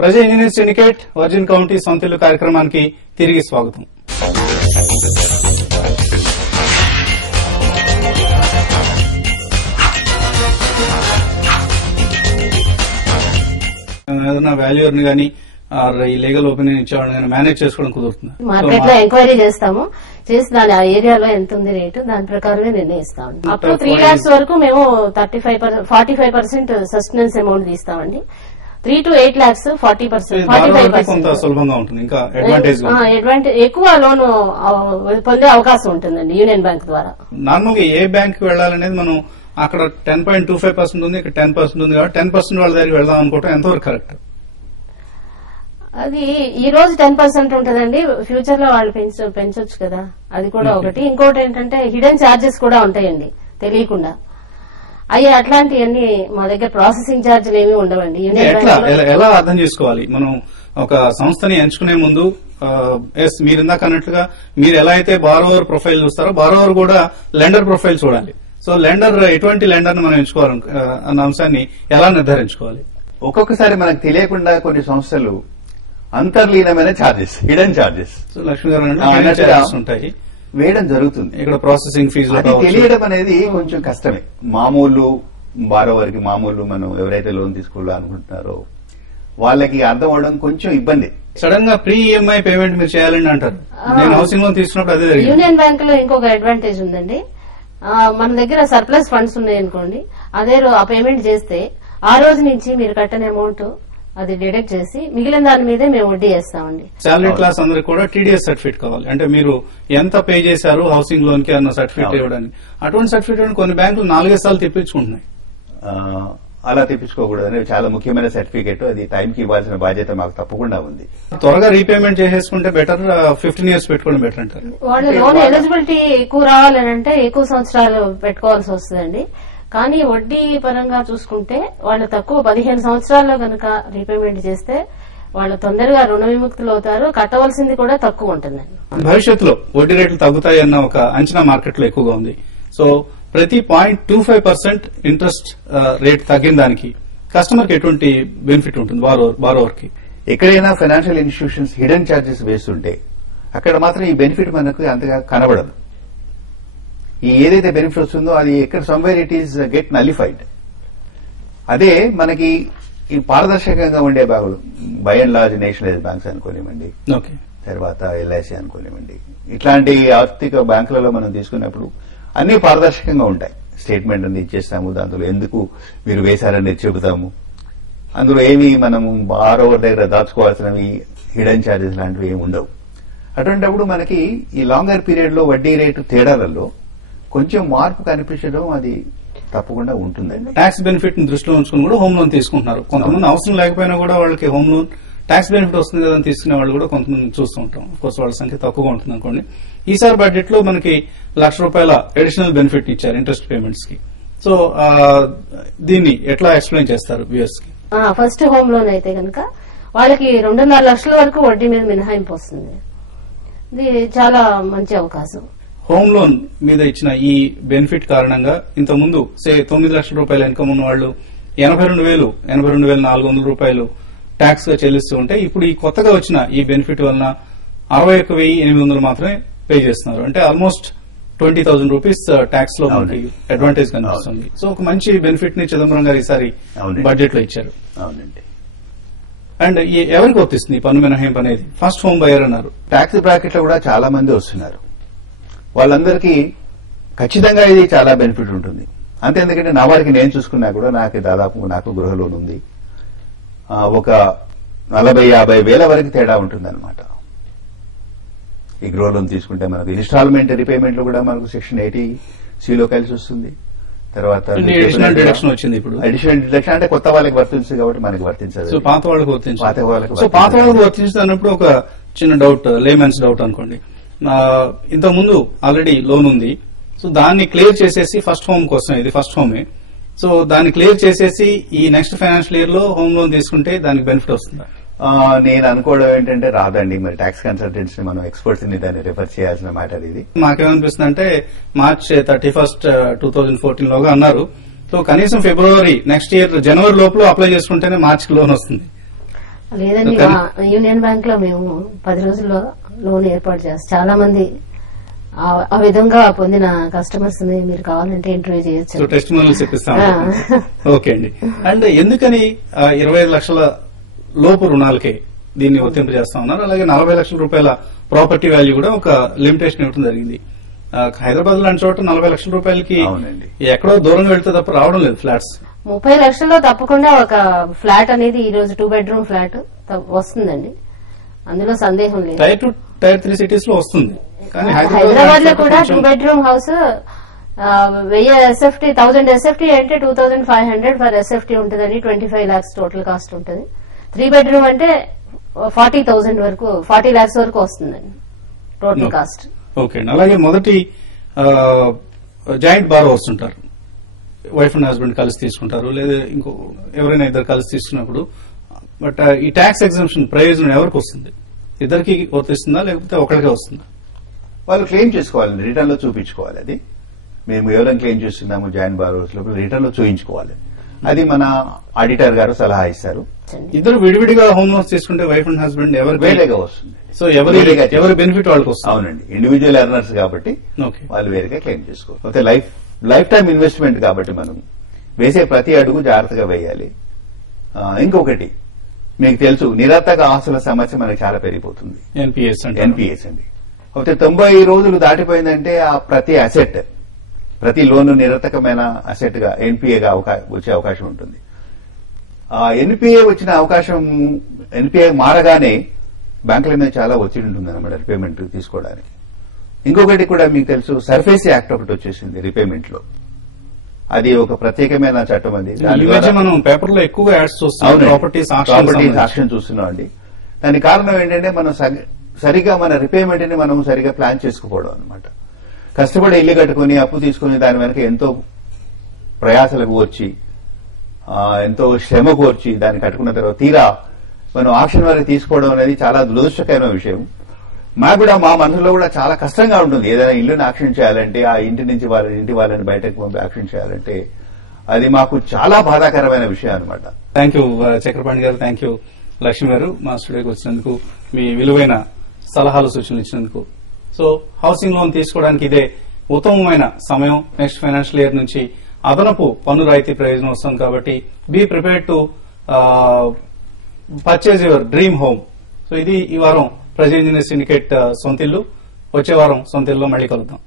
ప్రజా engineer syndicate virgin county సొంత ఇల్లు కార్యక్రమానికి తిరిగి స్వాగతం. ఏదైనా వాల్యూర్ ని గానీ ఈ లీగల్ ఒపీనియన్ ఇచ్చేవాళ్ళని కానీ మేనేజ్ చేసుకోవడం కుదురుతుంది. మార్కెట్ లో ఎంక్వైరీ చేస్తాము, చేసి దాని ఆ ఏరియాలో ఎంత ఉంది రేటు దాని ప్రకారమే నిర్ణయిస్తామండి. అప్పుడు 3 lakhs వరకు మేము 45% సస్టెనెన్స్ అమౌంట్ తీస్తామండి. 3 to 8 lakhs 40%, 45% సులభంగా ఉంటుంది. ఇంకా అడ్వాంటేజ్ ఎక్కువ లోన్ పొందే అవకాశం ఉంటుందండి యూనియన్ బ్యాంక్ ద్వారా. నార్మల్ గా ఏ బ్యాంక్ కి వెళ్లాలనేది మనం అక్కడ 10.25% ఉంది, ఇక్కడ 10% ఉంది కాబట్టి 10% వాళ్ళ దగ్గరికి వెళ్దాం అనుకోవటం ఎంతవరకు కరెక్ట్? అది ఈ రోజు 10% ఉంటుందండి, ఫ్యూచర్ లో వాళ్ళు పెంచొచ్చు కదా, అది కూడా ఒకటి. ఇంకోటి ఏంటంటే హిడెన్ ఛార్జెస్ కూడా ఉంటాయండి తెలియకుండా. అయ్యే అట్లాంటివన్నీ మా దగ్గర ప్రాసెసింగ్ ఛార్జీలు ఏమీ ఉండవండి. ఎలా అర్థం చేసుకోవాలి మనం ఒక సంస్థని ఎంచుకునే ముందు? మీరు ఇందాక అన్నట్లుగా మీరు ఎలా అయితే బారోవర్ ప్రొఫైల్ చూస్తారో బారోవర్ కూడా లెండర్ ప్రొఫైల్ చూడాలి. సో లెండర్ ఎటువంటి లెండర్ ని మనం ఎంచుకోవాలి అన్న అంశాన్ని ఎలా నిర్ధారించుకోవాలి? ఒక్కొక్కసారి మనకు తెలియకుండా కొన్ని సంస్థలు అంతర్లీనమైన ఛార్జెస్, హిడెన్ ఛార్జెస్ లక్ష్మి గారు ఉంటాయి వేయడం జరుగుతుంది. ఇక్కడ ప్రాసెసింగ్ ఫీజు తెలియడం అనేది కొంచెం కష్టమే. మామూలు బారోవర్కి మామూలు మనం ఎవరైతే లోన్ తీసుకోవాలనుకుంటున్నారో వాళ్ళకి అర్థం అవడం కొంచెం ఇబ్బంది. సడన్ గా ప్రీ ఈఎంఐ పేమెంట్ మీరు చేయాలని అంటారు. నేను హౌసింగ్ లోన్ తీసుకున్నప్పుడు అదే జరిగింది. యూనియన్ బ్యాంక్ లో ఇంకొక అడ్వాంటేజ్ ఉందండి. మన దగ్గర సర్ప్లస్ ఫండ్స్ ఉన్నాయనుకోండి, అదే ఆ పేమెంట్ చేస్తే ఆ రోజు నుంచి మీరు కట్టని అమౌంట్ అది డిడక్ట్ చేసి మిగిలిన దాని మీదే మేము వడ్డీ వేస్తామండి. శాలరీ క్లాస్ అందరికి కూడా టీడీఎస్ సర్టిఫికేట్ కావాలి. అంటే మీరు ఎంత పే చేశారు హౌసింగ్ లోన్ కి అన్న సర్టిఫికేట్ ఇవ్వడానికి. అటువంటి సర్టిఫికేట్ కొన్ని బ్యాంకులు 4-5 సార్లు తెప్పించుకుంటున్నాయి. అలా తెప్పించుకోకూడదు అనేది చాలా ముఖ్యమైన సర్టిఫికేట్. అది టైంకి ఇవ్వాల్సిన బాధ్యత మాకు తప్పకుండా ఉంది. త్వరగా రీపేమెంట్ చేసేసుకుంటే బెటర్, 15 years పెట్టుకోవడం బెటర్ అంటారు. వాళ్ళు లోన్ ఎలిజిబిలిటీ ఎక్కువ రావాలంటే ఎక్కువ సంవత్సరాలు పెట్టుకోవాల్సి వస్తుందండి. కానీ వడ్డీ పరంగా చూసుకుంటే వాళ్ళు తక్కువ 15 సంవత్సరాల్లో కనుక రీపేమెంట్ చేస్తే వాళ్ళు తొందరగా రుణ విముక్తులు అవుతారు, కట్టవలసింది కూడా తక్కువ ఉంటుందండి. భవిష్యత్తులో వడ్డీ రేట్లు తగ్గుతాయి అన్న ఒక అంచనా మార్కెట్ లో ఎక్కువగా ఉంది. సో ప్రతి 0.25% ఇంట్రెస్ట్ రేట్ తగ్గిన దానికి కస్టమర్ కి ఎటువంటి బెనిఫిట్ ఉంటుంది బారోవర్ కి? ఎక్కడైనా ఫైనాన్షియల్ ఇన్స్టిట్యూషన్స్ హిడెన్ ఛార్జెస్ వేస్తుంటే అక్కడ మాత్రం ఈ బెనిఫిట్ మనకు అంతగా కనబడదు. ఈ ఏదైతే బెనిఫిట్ వస్తుందో అది ఎక్కడ somewhere it is get nullified. అదే మనకి ఈ పారదర్శకంగా ఉండే బ్యాంకులు by and large nationalised banks అనుకోనివ్వండి, తర్వాత ఎల్ఐసి అనుకోనివ్వండి, ఇట్లాంటి ఆర్థిక బ్యాంకులలో మనం తీసుకున్నప్పుడు అన్ని పారదర్శకంగా ఉంటాయి. స్టేట్మెంట్ అనేది ఇచ్చేస్తాము, దాంట్లో ఎందుకు మీరు వేశారని చెబుతాము, అందులో ఏమి మనము బారోవర్ దగ్గర దాచుకోవాల్సినవి హిడెన్ ఛార్జెస్ లాంటివి ఏమి ఉండవు. అటువంటిప్పుడు మనకి ఈ లాంగర్ పీరియడ్ లో వడ్డీ రేటు తేడాలలో కొంచెం మార్పు కనిపించడం అది తప్పకుండా ఉంటుందండి. ట్యాక్స్ బెనిఫిట్ ని దృష్టిలో ఉంచుకుని కూడా హోమ్ లోన్ తీసుకుంటున్నారు. కొంతమంది అవసరం లేకపోయినా కూడా వాళ్ళకి హోమ్ లోన్ ట్యాక్స్ బెనిఫిట్ వస్తుంది కదా తీసుకునే వాళ్ళు కూడా కొంతమంది చూస్తూ ఉంటాం. కోర్స్ వాళ్ళ సంఖ్య తక్కువగా ఉంటుంది అనుకోండి. ఈసారి బడ్జెట్ లో మనకి ₹1,00,000 అడిషనల్ బెనిఫిట్ ఇచ్చారు ఇంట్రెస్ట్ పేమెంట్స్ కి. సో దీన్ని ఎట్లా ఎక్స్ప్లెయిన్ చేస్తారు వ్యూయర్స్ కి? ఫస్ట్ హోమ్ లోన్ అయితే కనుక వాళ్ళకి 2.5 లక్షల వరకు వడ్డీ మీద మినహాయింపు వస్తుంది. ఇది చాలా మంచి అవకాశం. హోమ్ లోన్ మీద ఇచ్చిన ఈ బెనిఫిట్ కారణంగా ఇంతకుముందు 9 లక్షల రూపాయల ఇన్కమ్ ఉన్న వాళ్ళు 82,400 రూపాయలు ట్యాక్స్ గా చెల్లిస్తూ ఉంటే ఇప్పుడు ఈ కొత్తగా వచ్చిన ఈ బెనిఫిట్ వలన 61,800 మాత్రమే పే చేస్తున్నారు. అంటే ఆల్మోస్ట్ 20,000 రూపీస్ ట్యాక్స్ లో మనకి అడ్వాంటేజ్ కనిపిస్తుంది. సో ఒక మంచి బెనిఫిట్ ని చిదంబరం గారు ఈసారి బడ్జెట్ లో ఇచ్చారు. అవునండి. అండ్ ఎవరికి వర్తిస్తుంది ఈ పన్ను మినహాయింపు అనేది? ఫస్ట్ హోమ్ బయర్ అన్నారు. ట్యాక్స్ బ్రాకెట్ లో కూడా చాలా మంది వస్తున్నారు. వాళ్ళందరికీ ఖచ్చితంగా ఇది చాలా బెనిఫిట్ ఉంటుంది. అంతే, ఎందుకంటే నా వారికి నేను చూసుకున్నా కూడా నాకు గృహ లోన్ ఉంది. ఒక 40,000-50,000 వేల వరకు తేడా ఉంటుందన్నమాట. ఈ గృహ లోన్ తీసుకుంటే మనకు ఇన్స్టాల్మెంట్ రీపేమెంట్ లో కూడా మనకు సెక్షన్ 80C కలిసి వస్తుంది. తర్వాత అడిషనల్ డిడక్షన్ వచ్చింది. ఇప్పుడు అడిషనల్ డిడక్షన్ అంటే కొత్త వాళ్ళకి వర్తించదు కాబట్టి మనకి వర్తించదు. పాత వాళ్ళకి వర్తించదు అన్నప్పుడు ఒక చిన్న డౌట్, లేమెన్స్ డౌట్ అనుకోండి. ఇంతకుముందు ఆల్రెడీ లోన్ ఉంది, సో దాన్ని క్లియర్ చేసేసి ఫస్ట్ హోమ్ కోసం, ఇది ఫస్ట్ హోమే, సో దాన్ని క్లియర్ చేసేసి ఈ నెక్స్ట్ ఫైనాన్షియల్ ఇయర్ లో హోమ్ లోన్ తీసుకుంటే దానికి బెనిఫిట్ వస్తుందా? నేను అనుకోవడం ఏంటంటే రాదండి. మరి ట్యాక్స్ కన్సల్టెంట్స్ మనం ఎక్స్పర్ట్స్ ని దాన్ని రిఫర్ చేయాల్సిన మ్యాటర్ ఇది. మాకేమనిపిస్తుంది అంటే March 31st, 2014 లోగా అన్నారు. సో కనీసం ఫిబ్రవరి నెక్స్ట్ ఇయర్ జనవరి లోపల అప్లై చేసుకుంటేనే మార్చికి లోన్ వస్తుంది. లేదండి, యూనియన్ బ్యాంక్ లో మేము 10 రోజుల్లో లోన్ ఏర్పాటు చేస్తాం. చాలా మంది ఆ విధంగా పొందిన కస్టమర్స్ ని మీరు కావాలంటే ఇంటర్వ్యూ చేయొచ్చు. టెస్టిమోనియల్స్ ఇప్పిస్తాం. ఓకే అండి. అండ్ ఎందుకని 25 లక్షల లోపు రుణాలకే దీన్ని వర్తింపజేస్తా ఉన్నారు? అలాగే 40 లక్షల రూపాయల ప్రాపర్టీ వాల్యూ కూడా ఒక లిమిటేషన్ ఇవ్వడం జరిగింది. హైదరాబాద్ లాంటి చోట 40 లక్షల రూపాయలకి ఎక్కడో దూరంగా వెళ్తే తప్ప రావడం లేదు ఫ్లాట్స్. 30 లక్షల్లో తప్పకుండా ఒక ఫ్లాట్ అనేది ఈ రోజు 2 బెడ్రూమ్ ఫ్లాట్ వస్తుందండి, అందులో సందేహం లేదు. టైర్ 2 టైర్ 3 సిటీస్ లో వస్తుంది. కానీ హైదరాబాద్ లో కూడా 2 బెడ్రూమ్ హౌస్ 1000 SFT 1000 SFT అంటే 2500 ఫర్ SFT ఉంటుందండి. 25 lakhs టోటల్ కాస్ట్ ఉంటుంది. 3 బెడ్రూమ్ అంటే 40,000 వరకు 40 lakhs వరకు వస్తుందండి టోటల్ కాస్ట్. ఓకే అండి. అలాగే మొదటి జాయింట్ బారోవర్స్ ఉంటారు, వైఫ్ అండ్ హస్బెండ్ కలిసి తీసుకుంటారు, లేదా ఇంకో ఎవరైనా ఇద్దరు కలిసి తీసుకున్నప్పుడు బట్ ఈ ట్యాక్స్ ఎగ్జంప్షన్ ప్రయోజనం ఎవరికి వస్తుంది? ఇద్దరికి వర్తిస్తుందా లేకపోతే ఒకరికే వస్తుందా? వాళ్ళు క్లెయిమ్ చేసుకోవాలి, రిటర్న్ లో చూపించుకోవాలి. అది మేము ఎవరైనా క్లెయిమ్ చేస్తున్నాము జాయింట్ బారోవర్స్ లో రిటర్న్ లో చూపించుకోవాలి. అది మన ఆడిటర్ గారు సలహా ఇస్తారు. ఇద్దరు విడివిడిగా హోమ్ లోన్స్ తీసుకుంటే వైఫ్ అండ్ హస్బెండ్ ఎవరికి వేరేగా వస్తుంది. సో ఎవరి బెనిఫిట్ వాళ్ళకి వస్తుంది. అవునండి, ఇండివిజువల్ ఎర్నర్స్ కాబట్టి వాళ్ళు వేరేగా క్లెయిమ్ చేసుకోవాలి. అయితే లైఫ్ టైం ఇన్వెస్ట్మెంట్ కాబట్టి మనం వేసే ప్రతి అడుగు జాగ్రత్తగా వేయాలి. ఇంకొకటి మీకు తెలుసు, నిరర్థక ఆస్తుల సమస్య మనకి చాలా పెరిగిపోతుంది. ఎన్పిఎస్ అండి. అయితే 90 రోజులు దాటిపోయిందంటే ఆ ప్రతి అసెట్, ప్రతి లోన్ నిరర్థకమైన అసెట్ గా ఎన్పిఏగా వచ్చే అవకాశం ఉంటుంది. ఆ ఎన్పిఏ వచ్చిన అవకాశం, ఎన్పిఏ మారగానే బ్యాంకుల మీద చాలా ఒత్తిడి ఉంటుంది అన్నమాట రిపేమెంట్ తీసుకోవడానికి. ఇంకొకటి కూడా మీకు తెలుసు, సర్ఫేసీ యాక్ట్ ఒకటి వచ్చేసింది రిపేమెంట్ లో. అది ఒక ప్రత్యేకమైన చట్టం. అది మనం పేపర్ లో ఎక్కువగా యాడ్స్ చూస్తాం, ప్రాపర్టీస్ ఆక్షన్ చూస్తున్నాం అండి. దానికి కారణం ఏంటంటే మనం సరిగా మన రిపేమెంట్ ని మనం సరిగా ప్లాన్ చేసుకోవడం అనమాట. కష్టపడి ఇల్లు కట్టుకుని అప్పు తీసుకుని దాని వెనక ఎంతో ప్రయాసలకు వచ్చి ఎంతో శ్రమ కోర్చి దాన్ని కట్టుకున్న తర్వాత తీరా మనం ఆక్షన్ వరకు తీసుకోవడం అనేది చాలా దురదృష్టకరమైన విషయం. మాకు కూడా మా మనసులో కూడా చాలా కష్టంగా ఉంటుంది. ఏదైనా ఇల్లుని ఆక్షన్ చేయాలంటే, ఆ ఇంటి నుంచి ఇంటి వాళ్ళని బయటకు పంపి ఆక్షన్ చేయాలంటే అది మాకు చాలా బాధాకరమైన విషయం అనమాట. థ్యాంక్ యూ చక్రపాణి గారు, థ్యాంక్ యూ లక్ష్మి గారు, మా స్టూడియోకి వచ్చినందుకు, మీ విలువైన సలహాలు సూచనలు ఇచ్చినందుకు. సో హౌసింగ్ లోన్ తీసుకోవడానికి ఇదే ఉత్తమమైన సమయం. నెక్స్ట్ ఫైనాన్షియల్ ఇయర్ నుంచి అదనపు పన్ను రాయితీ ప్రయోజనం వస్తుంది కాబట్టి be prepared to purchase your dream home. So ఇది ఈ వారం ప్రజా ఇంజనీర్ సిండికేట్ సొంతిల్లు. వచ్చే వారం సొంతిల్లులో మళ్ళీ కలుద్దాం.